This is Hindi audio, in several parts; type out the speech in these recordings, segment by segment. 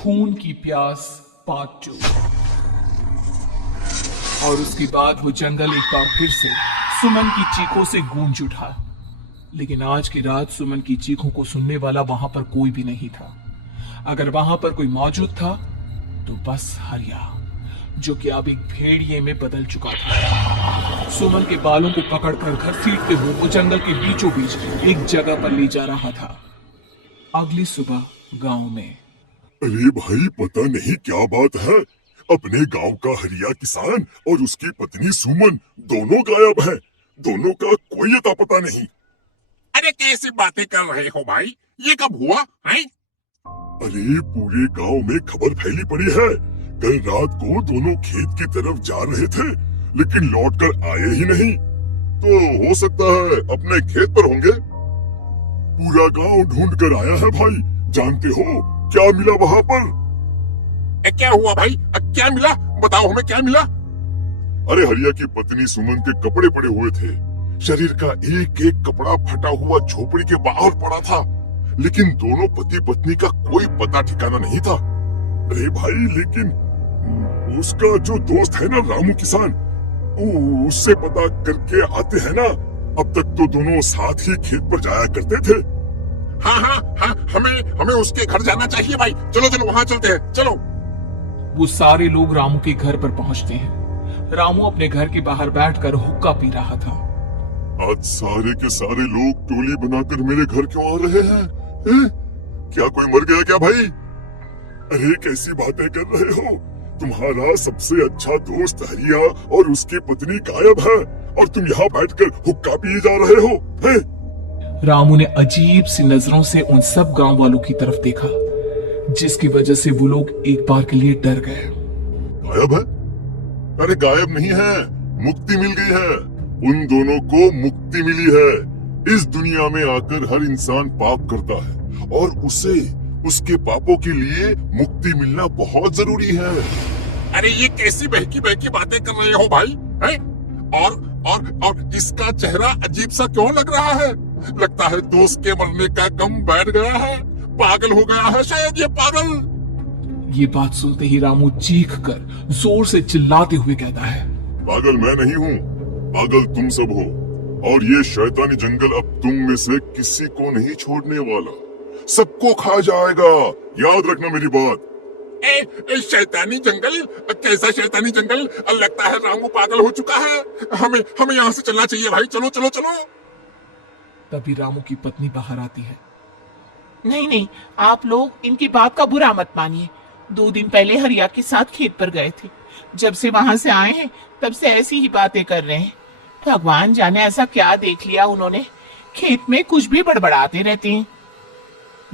खून की प्यास पार्ट 2। और उसके बाद वो जंगल एक बार फिर से सुमन की चीखों से गूंज उठा। लेकिन आज की रात सुमन की चीखों को सुनने वाला वहां पर कोई भी नहीं था। अगर वहां पर कोई मौजूद था तो बस हरिया, जो कि अब एक भेड़िए में बदल चुका था। सुमन के बालों को पकड़कर घसीटते हुए वो जंगल के बीचों बीच एक जगह पर ले जा रहा था। अगली सुबह गांव में। अरे भाई, पता नहीं क्या बात है, अपने गांव का हरिया किसान और उसकी पत्नी सुमन दोनों गायब हैं। दोनों का कोई अता पता नहीं। अरे कैसी बातें कर रहे हो भाई, ये कब हुआ है? अरे पूरे गांव में खबर फैली पड़ी है। कल रात को दोनों खेत की तरफ जा रहे थे, लेकिन लौटकर आए ही नहीं। तो हो सकता है अपने खेत पर होंगे। पूरा गांव ढूंढ कर आया है भाई। जानते हो क्या मिला वहां पर? क्या हुआ भाई, क्या मिला? बताओ हमें, क्या मिला? अरे हरिया की पत्नी सुमन के कपड़े पड़े हुए थे। शरीर का एक एक कपड़ा फटा हुआ झोपड़ी के बाहर पड़ा था, लेकिन दोनों पति पत्नी का कोई पता ठिकाना नहीं था। अरे भाई, लेकिन उसका जो दोस्त है ना रामू किसान, उससे पता करके आते हैं ना। अब तक तो दोनों साथ ही खेत पर जाया करते थे। हाँ, हमें उसके घर जाना चाहिए भाई। चलो चलो वहाँ चलते हैं, चलो। वो सारे लोग रामू के घर पर पहुंचते हैं। रामू अपने घर के बाहर बैठकर हुक्का पी रहा था। आज सारे के सारे लोग टोली बनाकर मेरे घर क्यों आ रहे हैं? क्या कोई मर गया क्या भाई? अरे कैसी बातें कर रहे हो? तुम्हारा सबसे अच्छा दोस्त हरिया और उसकी पत्नी गायब है, और तुम यहाँ बैठकर हुक्का पिए जा रहे हो? रामू ने अजीब सी नजरों से उन सब गांव वालों की तरफ देखा, जिसकी वजह से वो लोग एक बार के लिए डर गए। गायब है? अरे गायब नहीं है, मुक्ति मिल गई है। उन दोनों को मुक्ति मिली है। इस दुनिया में आकर हर इंसान पाप करता है, और उसे उसके पापों के लिए मुक्ति मिलना बहुत जरूरी है। अरे ये कैसी बहकी बहकी बातें कर रहे हो भाई, हैं? और इसका चेहरा अजीब सा क्यों लग रहा है? लगता है दोस्त के मरने का गम बैठ गया है। पागल हो गया है शायद ये पागल। ये बात सुनते ही रामू चीख कर जोर से चिल्लाते हुए कहता है, पागल मैं नहीं हूँ, पागल तुम सब हो। और ये शैतानी जंगल अब तुम में से किसी को नहीं छोड़ने वाला, सबको खा जाएगा। याद रखना मेरी बात। शैतानी जंगल? कैसा शैतानी जंगल? लगता है रामू पागल हो चुका है। हमें यहाँ से चलना चाहिए भाई। चलो चलो चलो। तभी रामू की पत्नी बाहर आती है। नहीं नहीं, आप लोग इनकी बात का बुरा मत मानिए। 2 दिन पहले हरिया के साथ खेत पर गए थे। जब से वहां से आए हैं तब से ऐसी ही बातें कर रहे हैं। भगवान जाने ऐसा क्या देख लिया उन्होंने, खेत में कुछ भी बड़बड़ाते रहते हैं।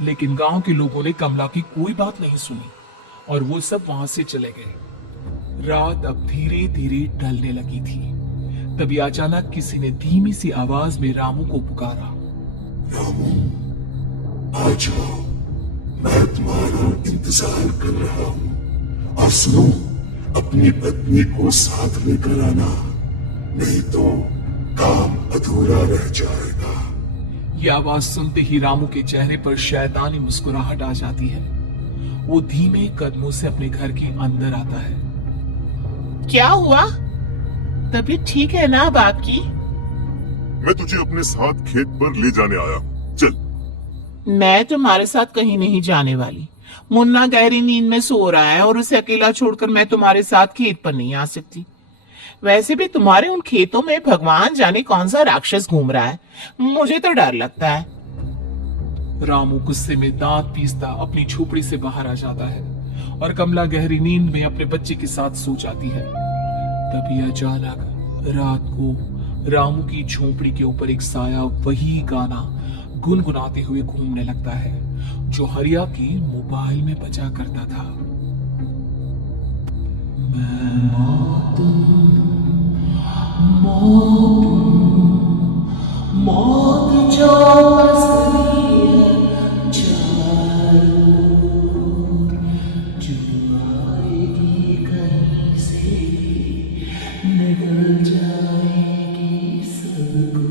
लेकिन गांव के लोगों ने कमला की कोई बात नहीं सुनी और वो सब वहां से चले गए। रात अब धीरे धीरे ढलने लगी थी। तभी अचानक किसी ने धीमी सी आवाज में रामू को पुकारा। रामू, आ जाओ, मैं तुम्हारा इंतजार कर रहा हूँ। और सुनो, अपनी पत्नी को साथ लेकर आना, नहीं तो काम अधूरा रह जाएगा। यह आवाज सुनते ही रामू के चेहरे पर शैतानी मुस्कुराहट आ जाती है। वो धीमे कदमों से अपने घर के अंदर आता है। क्या हुआ? तबीयत ठीक है ना अब आपकी? मैं तुझे अपने साथ खेत पर ले जाने आया हूँ, चल। मैं तुम्हारे साथ कहीं नहीं जाने वाली। मुन्ना गहरी नींद में सो रहा है और उसे अकेला छोड़कर मैं तुम्हारे साथ खेत पर नहीं आ सकती। वैसे भी तुम्हारे उन खेतों में भगवान जाने कौन सा राक्षस घूम रहा है, मुझे तो डर लगता है। रामू गुस्से में दांत पीसता अपनी झोपड़ी से बाहर आ जाता है और कमला गहरी नींद में अपने बच्चे के साथ सो जाती है। तभी अचानक रात को रामू की झोपड़ी के ऊपर एक साया वही गाना गुनगुनाते हुए घूमने लगता है जो हरिया की मोबाइल में बजा करता था। मैं मौत मौत जो असली है, जरूर जो आएगी कहीं से निकल जाएगी सबको।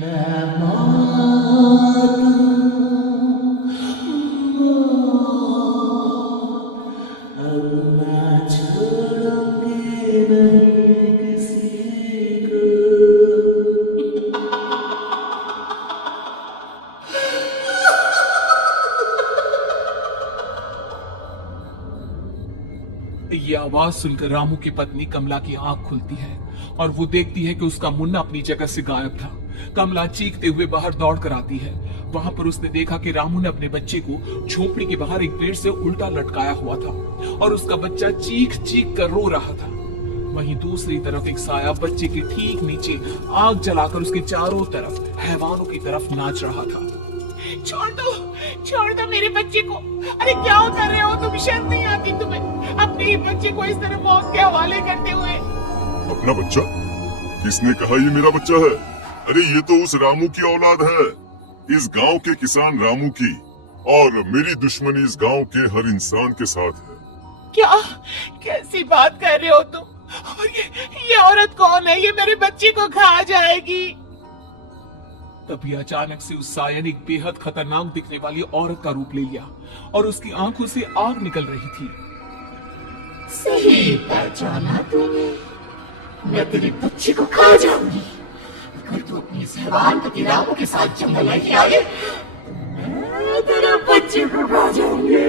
मैं मौत ये आवाज सुनकर रामू की पत्नी कमला की आंख खुलती है और वो देखती है कि उसका मुन्ना अपनी जगह से गायब था। कमला चीखते हुए बाहर दौड़ कर आती है। वहां पर उसने देखा कि रामू ने अपने बच्चे को झोपड़ी के बाहर एक पेड़ से उल्टा लटकाया हुआ था और उसका बच्चा चीख चीख कर रो रहा था। वहीं दूसरी तरफ एक साया बच्चे के ठीक नीचे आग जलाकर उसके चारों तरफ हैवानों की तरफ नाच रहा था। छोड़ दो मेरे बच्चे को। अरे क्या कर रहे हो तुम? शर्म नहीं आती तुम्हें अपने ही बच्चे को इस तरह मौत के हवाले करते हुए? अपना बच्चा? किसने कहा ये मेरा बच्चा है? अरे ये तो उस रामू की औलाद है, इस गांव के किसान रामू की, और मेरी दुश्मनी इस गांव के हर इंसान के साथ है। क्या कैसी बात कर रहे हो तुम? और ये औरत कौन है? ये मेरे बच्चे को खा जाएगी। तभी अचानक से उस साया ने एक बेहद खतरनाक दिखने वाली औरत का रूप ले लिया और उसकी आंखों से आग निकल रही थी। सही पहचाना तूने। मैं तेरे बच्चे को खा जाऊंगी। अगर तू अपनी इस हैवान पति रामू के साथ जंगल लेके आए, मैं तेरे बच्चे को खा जाऊंगी।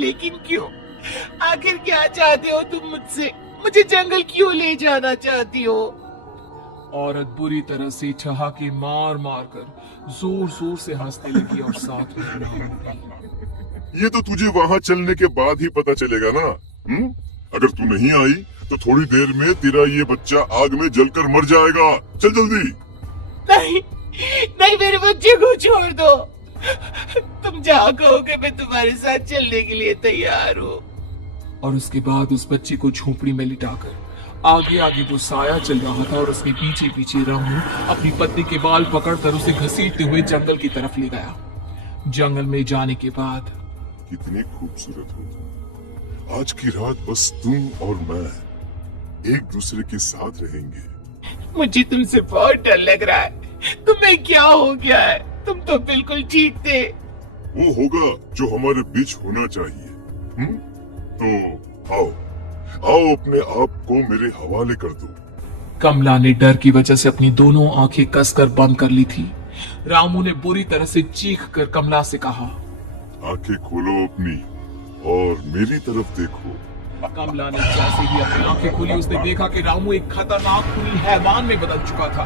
लेकिन क्यों? आखिर क्या चाहते हो तुम मुझसे? मुझे जंगल क्यों ले जाना चाहती हो? औरत बुरी तरह से ठहाके मार मार कर जोर जोर से हंसने लगी और साथ में रोने लगी। ये तो तुझे वहाँ चलने के बाद ही पता चलेगा ना। अगर तू नहीं आई तो थोड़ी देर में तेरा ये बच्चा आग में जलकर मर जाएगा। चल जल्दी। नहीं नहीं, मेरे बच्चे को छोड़ दो। तुम जहाँ कहोगे मैं तुम्हारे साथ चलने के लिए तैयार हूँ। और उसके बाद उस बच्चे को झोपड़ी में लिटाकर आगे आगे वो साया चल रहा था और उसके पीछे पीछे रामू अपनी पत्नी के बाल पकड़कर उसे घसीटते हुए जंगल की तरफ ले गया। जंगल में जाने के बाद कितनी खूबसूरत हो। आज की रात बस तुम और मैं एक दूसरे के साथ रहेंगे। मुझे तुमसे बहुत डर लग रहा है। तुम्हें क्या हो गया है? तुम तो बिल्कुल ठीक थे। वो होगा जो हमारे बीच होना चाहिए। तो आओ अपने आप को मेरे हवाले कर दो। कमला ने डर की वजह से अपनी दोनों आंखें कसकर बंद कर ली थी। रामू ने बुरी तरह से चीख कर कमला से कहा, आंखें खोलो अपनी और मेरी तरफ देखो। कमला ने जैसे ही अपनी आंखें खोली उसने देखा कि रामू एक खतरनाक खूनी हैवान में बदल चुका था।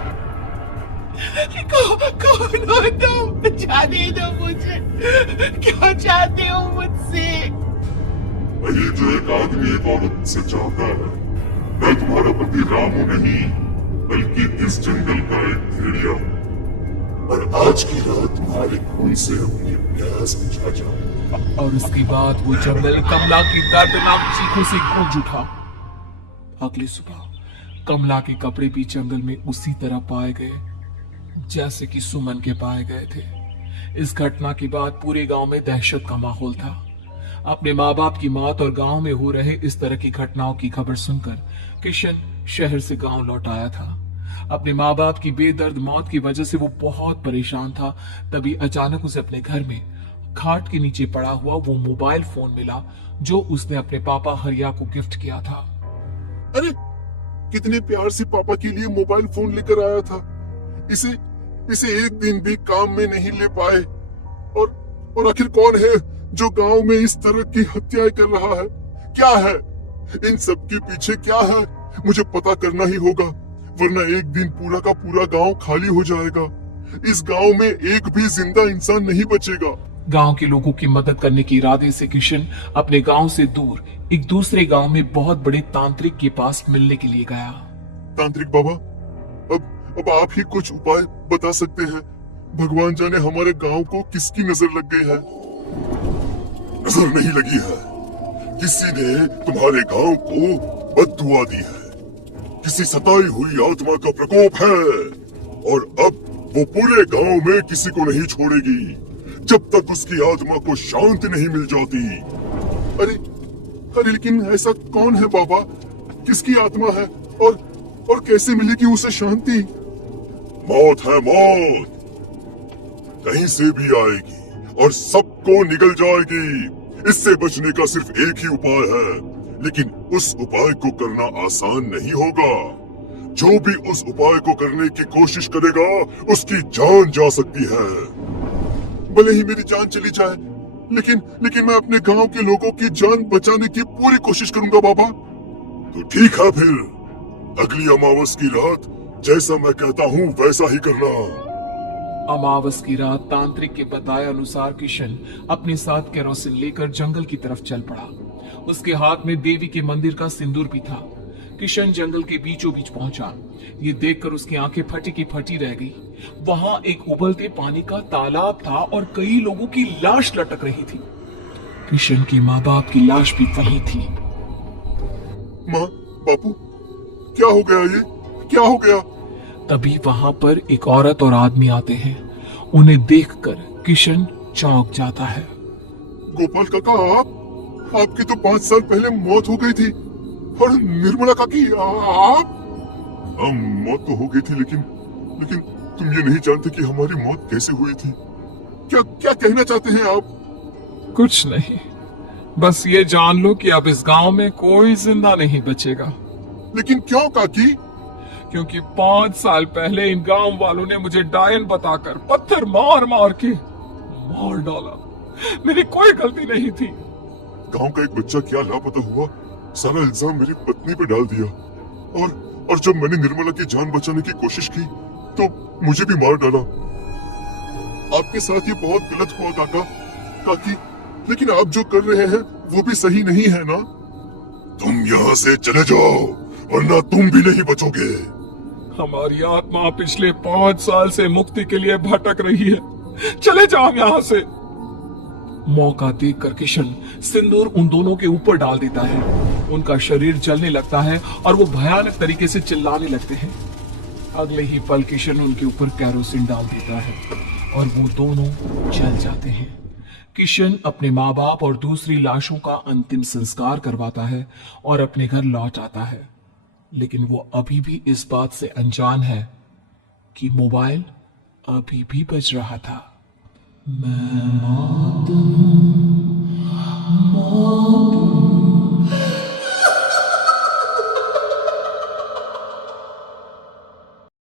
कौन हो तुम? जाने दो मुझे। क्या चाहते हो मुझसे? ये जो एक आदमी एक औरत से चाहता है, मैं तुम्हारा पति रामू नहीं बल्कि इस जंगल का एक भेड़िया हूँ, और आज की रात तुम्हारे खून से अपनी प्यास बुझा जाऊं। और उसके बाद वो जंगल कमला की दर्दनाक चीखों से गूंज उठा। अगली सुबह कमला के कपड़े भी जंगल में उसी तरह पाए गए जैसे कि सुमन के पाए गए थे। इस घटना के बाद पूरे गांव में दहशत का माहौल था। अपने माँ बाप की मौत और गांव में हो रहे इस तरह की घटनाओं की खबर सुनकर किशन शहर से गांव लौट आया था। अपने माँ बाप की बेदर्द मौत की वजह से वो बहुत परेशान था। तभी अचानक उसे अपने घर में खाट के नीचे पड़ा हुआ वो मोबाइल फोन मिला जो उसने अपने पापा हरिया को गिफ्ट किया था। अरे कितने प्यार से पापा के लिए मोबाइल फोन लेकर आया था। इसे एक दिन भी काम में नहीं ले पाए। और आखिर कौन है जो गांव में इस तरह की हत्याएं कर रहा है? क्या है इन सब के पीछे? क्या है? मुझे पता करना ही होगा, वरना एक दिन पूरा का पूरा गांव खाली हो जाएगा। इस गांव में एक भी जिंदा इंसान नहीं बचेगा। गांव के लोगों की मदद करने के इरादे से किशन अपने गांव से दूर एक दूसरे गांव में बहुत बड़े तांत्रिक के पास मिलने के लिए गया। तांत्रिक बाबा, अब आप ही कुछ उपाय बता सकते हैं। भगवान जाने हमारे गांव को किसकी नजर लग गई है। नजर नहीं लगी है, किसी ने तुम्हारे गांव को बद्दुआ दी है। किसी सताई हुई आत्मा का प्रकोप है, और अब वो पूरे गांव में किसी को नहीं छोड़ेगी जब तक उसकी आत्मा को शांति नहीं मिल जाती। अरे लेकिन ऐसा कौन है बाबा? किसकी आत्मा है और कैसे मिलेगी उसे शांति? मौत है, मौत कहीं से भी आएगी और सबको निगल जाएगी। इससे बचने का सिर्फ एक ही उपाय है, लेकिन उस उपाय को करना आसान नहीं होगा। जो भी उस उपाय को करने की कोशिश करेगा उसकी जान जा सकती है। भले ही मेरी जान चली जाए, लेकिन मैं अपने गांव के लोगों की जान बचाने की पूरी कोशिश करूंगा बाबा। तो ठीक है फिर, अगली अमावस की रात जैसा मैं कहता हूँ वैसा ही करना। अमावस की रात तांत्रिक के बताए अनुसार किशन अपने साथ केरोसिन लेकर जंगल की तरफ चल पड़ा। उसके हाथ में देवी के मंदिर का सिंदूर भी था। किशन जंगल के बीचों बीच पहुंचा। ये देखकर उसकी आंखें फटी की फटी रह गई। वहां एक उबलते पानी का तालाब था और कई लोगों की लाश लटक रही थी। किशन के माँ बाप की लाश भी वहीं थी। माँ, बापू, क्या हो गया? ये क्या हो गया? तभी वहां पर एक औरत और आदमी आते हैं। उन्हें देखकर किशन चौंक जाता है। गोपाल काका, आपकी तो 5 साल पहले मौत हो गई थी। और निर्मला काकी, आप? हम मौत तो हो गई थी, लेकिन तुम ये नहीं जानते कि हमारी मौत कैसे हुई थी। क्या कहना चाहते हैं आप? कुछ नहीं, बस ये जान लो कि अब इस गांव में कोई जिंदा नहीं बचेगा। लेकिन क्यों काकी? क्योंकि 5 साल पहले इन गांव वालों ने मुझे डायन बताकर पत्थर मार मार के मार डाला। मेरी कोई गलती नहीं थी। गांव का एक बच्चा क्या लापता हुआ, सारा इल्जाम मेरी पत्नी पे डाल दिया। और जब मैंने निर्मला की जान बचाने की कोशिश की तो मुझे भी मार डाला। आपके साथ ये बहुत गलत हुआ काकी, लेकिन आप जो कर रहे हैं वो भी सही नहीं है ना? तुम यहाँ से चले जाओ, वरना तुम भी नहीं बचोगे। हमारी आत्मा पिछले 5 साल से मुक्ति के लिए भटक रही है। चले जाओ यहाँ से। मौका देखकर किशन सिंदूर उन दोनों के ऊपर डाल देता है। उनका शरीर जलने लगता है और वो भयानक तरीके से चिल्लाने लगते हैं। अगले ही पल किशन उनके ऊपर केरोसिन डाल देता है और वो दोनों जल जाते हैं। किशन अपने माँ बाप और दूसरी लाशों का अंतिम संस्कार करवाता है और अपने घर लौट आता है। लेकिन वो अभी भी इस बात से अनजान है कि मोबाइल अभी भी बज रहा था। मैं मौत हूँ, मौत हूँ।